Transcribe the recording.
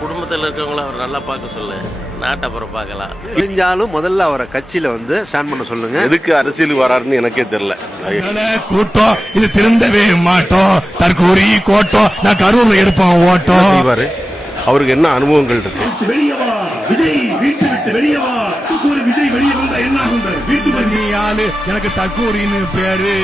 குடும்பத்தில் இருக்கவங்கள அவர் நல்லா பார்க்க சொல்லு, நாட்டை அப்புறம் பார்க்கலாம். செஞ்சாலும் முதல்ல அவரை கட்சியில வந்து ஸ்டாண்ட் பண்ண சொல்லுங்க. எதுக்கு அரசியலுக்கு வராருன்னு எனக்கே தெரியல. கூட்டம் இது திருந்தவே மாட்டோம். தற்கூரி கோட்டம் நான் கரூர்ல எடுப்போம் ஓட்டம். அவருக்கு என்ன அனுபவங்கள் இருக்கு? வெளியவா விஜய், வீட்டு விட்டு வெளியவா. விஜய் வெளியே வந்தா என்ன ஆகும்? வீட்டு நீ ஆளு எனக்கு தற்கூரின்னு பேரு.